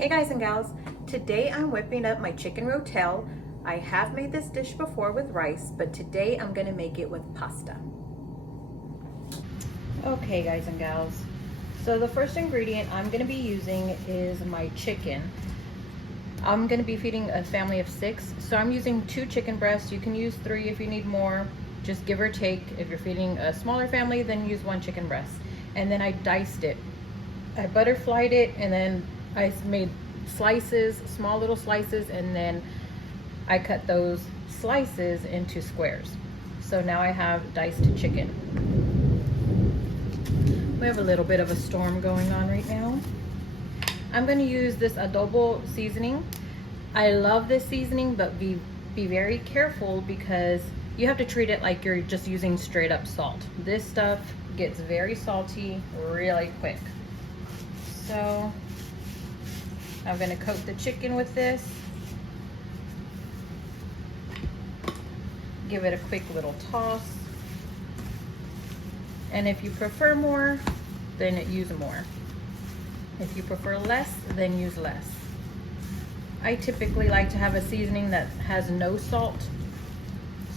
Hey guys and gals, today I'm whipping up my chicken rotel. I have made this dish before with rice, but today I'm gonna make it with pasta. Okay guys and gals, so the first ingredient I'm gonna be using is my chicken. I'm gonna be feeding a family of 6, so I'm using 2 chicken breasts. You can use 3 if you need more, just give or take. If you're feeding a smaller family, then use 1 chicken breast. And then I diced it. I butterflied it, and then I made slices, small little slices, and then I cut those slices into squares. So now I have diced chicken. We have a little bit of a storm going on right now. I'm going to use this adobo seasoning. I love this seasoning, but be very careful because you have to treat it like you're just using straight up salt. This stuff gets very salty really quick. So I'm going to coat the chicken with this. Give it a quick little toss. And if you prefer more, then use more. If you prefer less, then use less. I typically like to have a seasoning that has no salt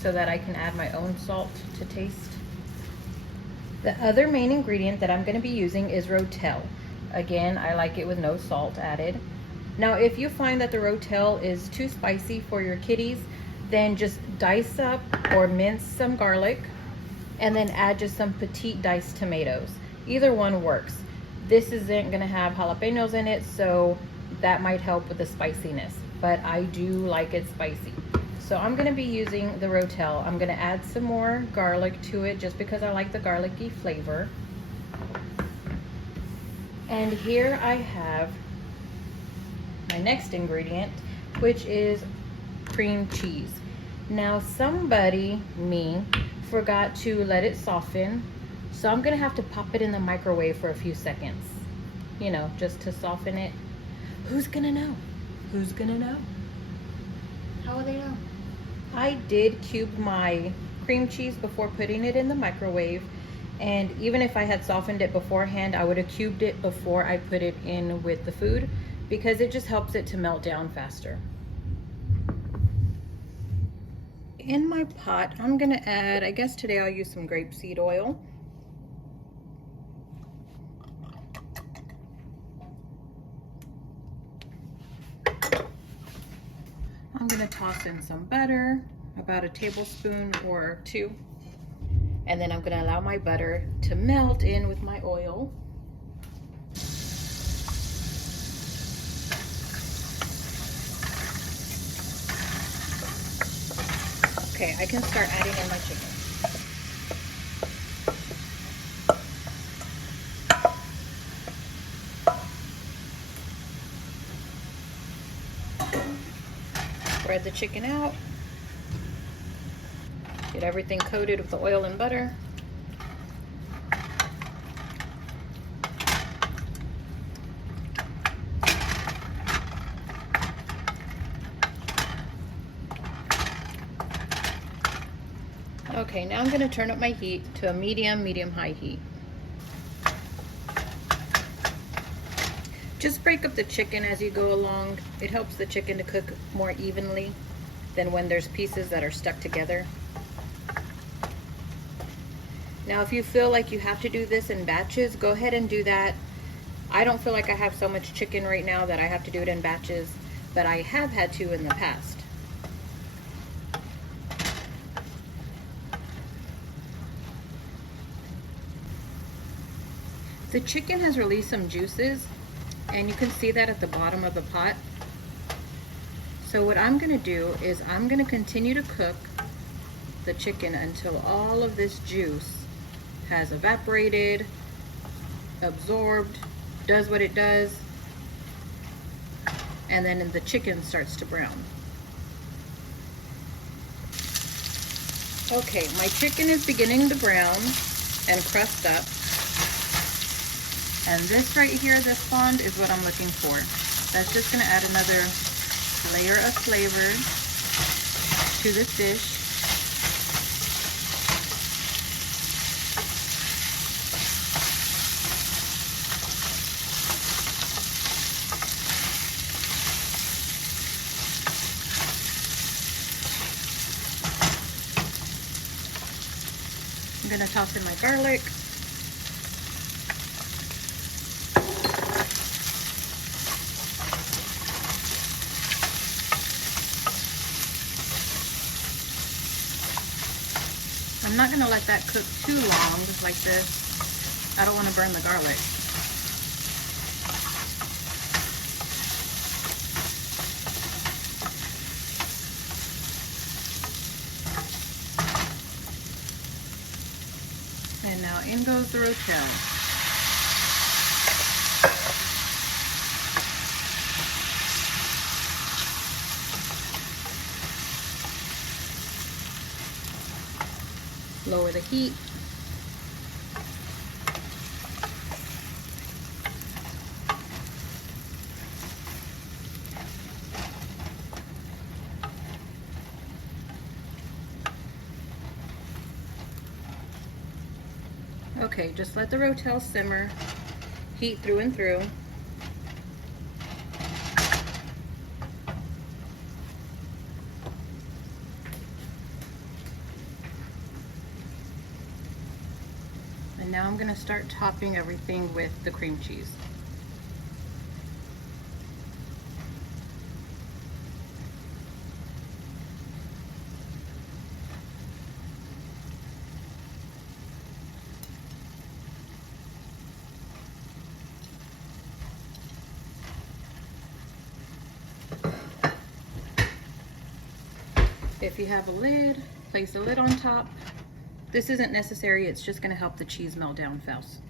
so that I can add my own salt to taste. The other main ingredient that I'm going to be using is Rotel. Again, I like it with no salt added. Now, if you find that the Rotel is too spicy for your kiddies, then just dice up or mince some garlic and then add just some Petite diced tomatoes. Either one works. This isn't gonna have jalapenos in it, so that might help with the spiciness, but I do like it spicy. So I'm gonna be using the Rotel. I'm gonna add some more garlic to it just because I like the garlicky flavor. And here I have my next ingredient, which is cream cheese. Now somebody, me, forgot to let it soften. So I'm gonna have to pop it in the microwave for a few seconds, you know, just to soften it. Who's gonna know? Who's gonna know? How will they know? I did cube my cream cheese before putting it in the microwave. And even if I had softened it beforehand, I would have cubed it before I put it in with the food because it just helps it to melt down faster. In my pot, I'm gonna add, I guess today I'll use some grapeseed oil. I'm gonna toss in some butter, about a tablespoon or 2. And then I'm gonna allow my butter to melt in with my oil. Okay, I can start adding in my chicken. Spread the chicken out. Get everything coated with the oil and butter. Okay, now I'm going to turn up my heat to a medium-high heat. Just break up the chicken as you go along. It helps the chicken to cook more evenly than when there's pieces that are stuck together. Now, if you feel like you have to do this in batches, go ahead and do that. I don't feel like I have so much chicken right now that I have to do it in batches, but I have had to in the past. The chicken has released some juices, and you can see that at the bottom of the pot. So what I'm gonna do is I'm gonna continue to cook the chicken until all of this juice has evaporated, absorbed, does what it does, and then the chicken starts to brown. Okay, my chicken is beginning to brown and crust up. And this right here, this fond, is what I'm looking for. That's just gonna add another layer of flavor to this dish. gonna toss in my garlic. I'm not gonna let that cook too long, just like this. I don't want to burn the garlic. And now in goes the Rotel. Lower the heat. Okay, just let the Rotel simmer, heat through and through. And now I'm going to start topping everything with the cream cheese. If you have a lid, place a lid on top. This isn't necessary, it's just gonna help the cheese melt down fast.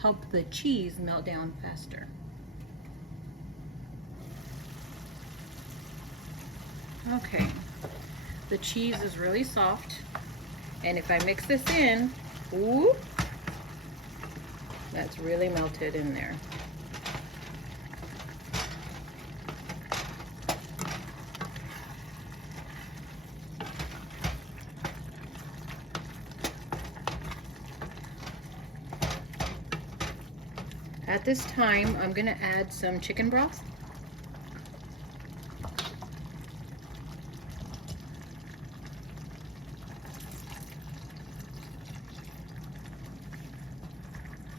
Help the cheese melt down faster. Okay, the cheese is really soft. And if I mix this in, ooh, that's really melted in there. At this time, I'm gonna add some chicken broth.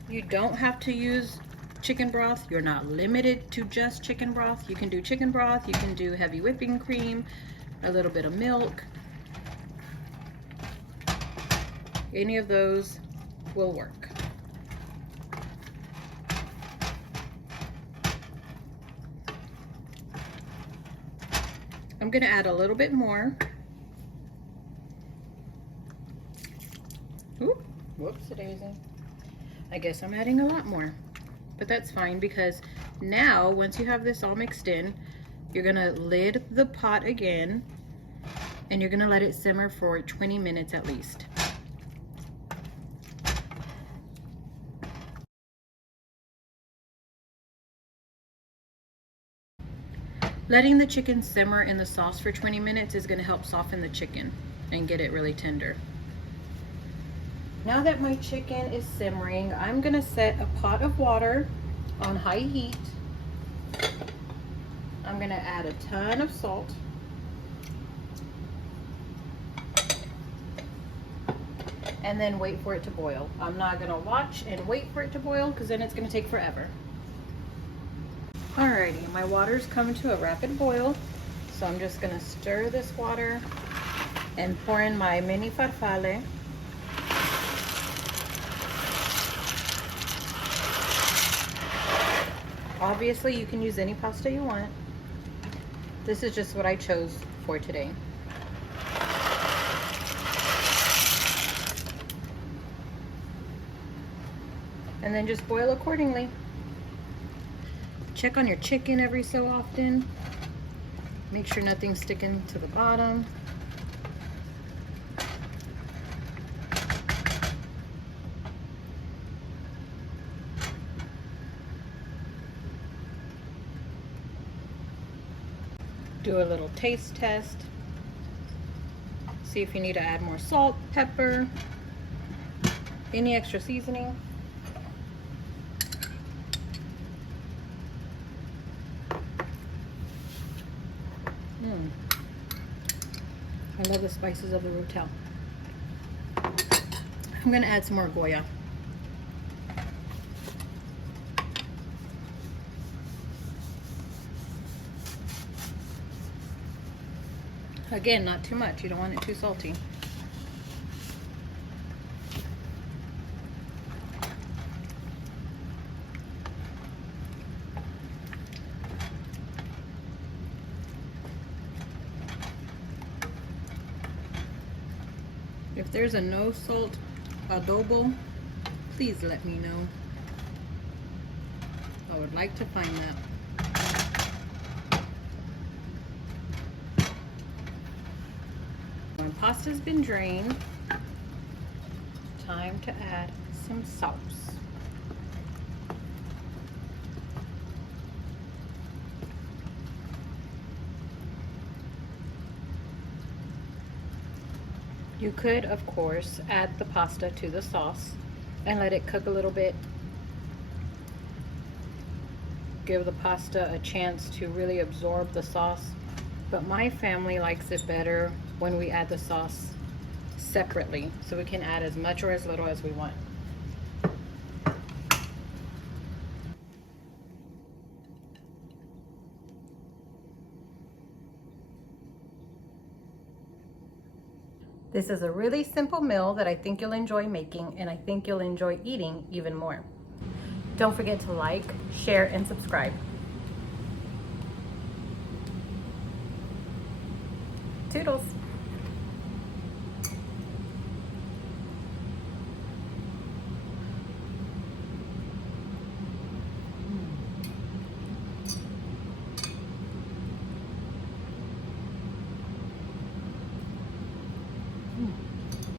You don't have to use chicken broth. You're not limited to just chicken broth. You can do chicken broth, you can do heavy whipping cream, a little bit of milk. Any of those will work. I'm gonna add a little bit more. Ooh, whoops-a-daisy. I guess I'm adding a lot more, but that's fine because now once you have this all mixed in, you're gonna lid the pot again and you're gonna let it simmer for 20 minutes at least. Letting the chicken simmer in the sauce for 20 minutes is gonna help soften the chicken and get it really tender. Now that my chicken is simmering, I'm gonna set a pot of water on high heat. I'm gonna add a ton of salt. And then wait for it to boil. I'm not gonna watch and wait for it to boil because then it's gonna take forever. Alrighty, my water's come to a rapid boil. So I'm just gonna stir this water and pour in my mini farfalle. Obviously, you can use any pasta you want. This is just what I chose for today. And then just boil accordingly. Check on your chicken every so often. Make sure nothing's sticking to the bottom. Do a little taste test. See if you need to add more salt, pepper, any extra seasoning. I love the spices of the Rotel. I'm gonna add some more Goya. Again, not too much. You don't want it too salty. If there's a no salt adobo, please let me know. I would like to find that. When pasta's been drained, time to add some sauce. You could, of course, add the pasta to the sauce and let it cook a little bit. Give the pasta a chance to really absorb the sauce. But my family likes it better when we add the sauce separately, so we can add as much or as little as we want. This is a really simple meal that I think you'll enjoy making, and I think you'll enjoy eating even more. Don't forget to like, share, and subscribe. Toodles. Mm.